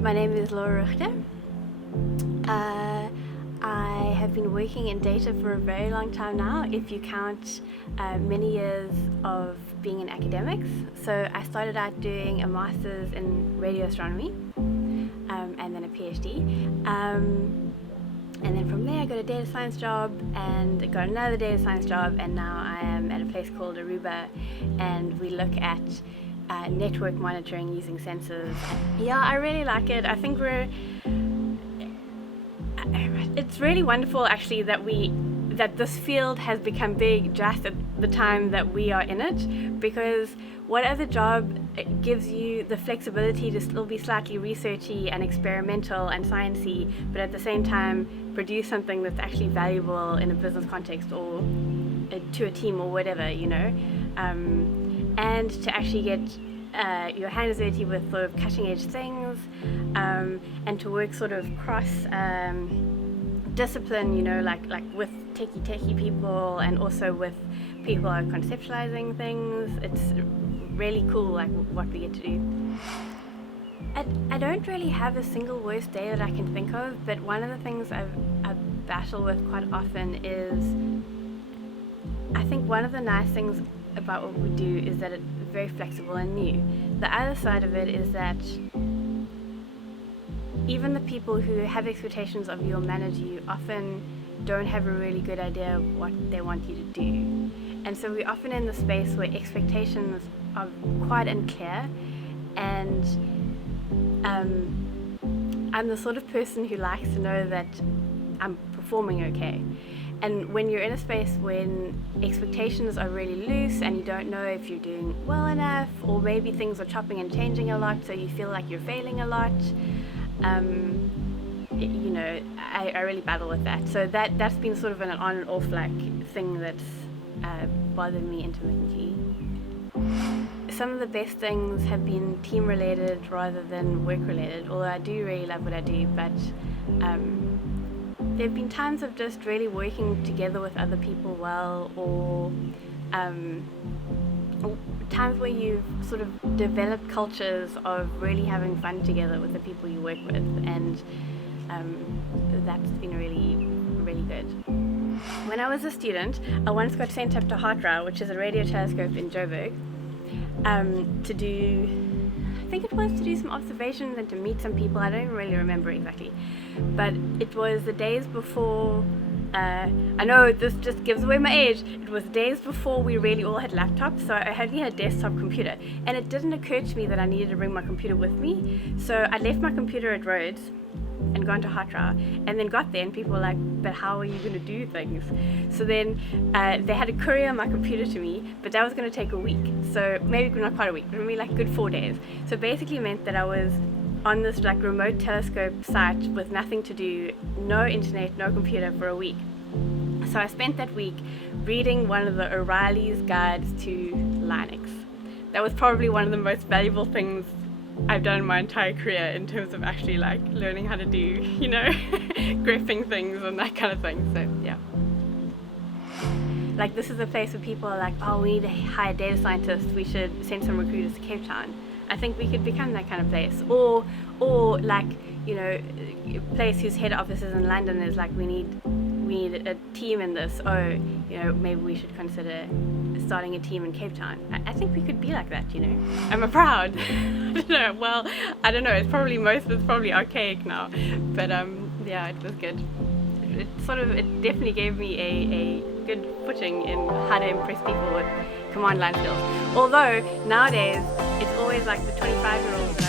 My name is Ritcher. I have been working in data for a very long time now, if you count many years of being in academics. So I started out doing a master's in radio astronomy and then a PhD. And then from there I got a data science job and got another data science job, and now I am at a place called Aruba, and we look at network monitoring using sensors. Yeah, I really like it. I think it's really wonderful actually that this field has become big just at the time that we are in it, because what other job gives you the flexibility to still be slightly researchy and experimental and sciencey, but at the same time produce something that's actually valuable in a business context or to a team or whatever, and to actually get your hands dirty with sort of cutting edge things, and to work sort of cross discipline, like with techie people and also with people who are conceptualizing things. It's really cool, like what we get to do. I don't really have a single worst day that I can think of, but one of the things I battle with quite often is, I think one of the nice things about what we do is that it's very flexible and new. The other side of it is that even the people who have expectations of you or manage you often don't have a really good idea of what they want you to do. And so we're often in the space where expectations are quite unclear, and I'm the sort of person who likes to know that I'm performing okay. And when you're in a space when expectations are really loose and you don't know if you're doing well enough, or maybe things are chopping and changing a lot, so you feel like you're failing a lot, I really battle with that. So that's been sort of an on and off thing that's bothered me intermittently. Some of the best things have been team related rather than work related, although I do really love what I do, but there have been times of just really working together with other people well, or times where you've sort of developed cultures of really having fun together with the people you work with, and that's been really, really good. When I was a student, I once got sent up to Ritcher, which is a radio telescope in Joburg, to do some observations and to meet some people. I don't even really remember exactly, but it was the days before, I know this just gives away my age, it was days before we really all had laptops, so I only had a desktop computer, and it didn't occur to me that I needed to bring my computer with me, so I left my computer at Rhodes and gone to Ritcher, and then got there and people were like, but how are you going to do things? So then they had to courier my computer to me, but that was going to take a week, so maybe not quite a week, but maybe like good 4 days. So basically meant that I was on this remote telescope site with nothing to do, no internet, no computer for a week. So I spent that week reading one of the O'Reilly's guides to Linux. That was probably one of the most valuable things I've done in my entire career in terms of actually learning how to do, gripping things and that kind of thing. So yeah. This is a place where people are like, oh, we need to hire data scientists, we should send some recruiters to Cape Town. I think we could become that kind of place. Or a place whose head office is in London is like, we need a team in this. Oh, maybe we should consider starting a team in Cape Town. I think we could be like that, I'm proud. I don't know, it's probably archaic now, but yeah, it was good. It definitely gave me a good footing in how to impress people with command line skills. Although nowadays it's always like the 25-year-olds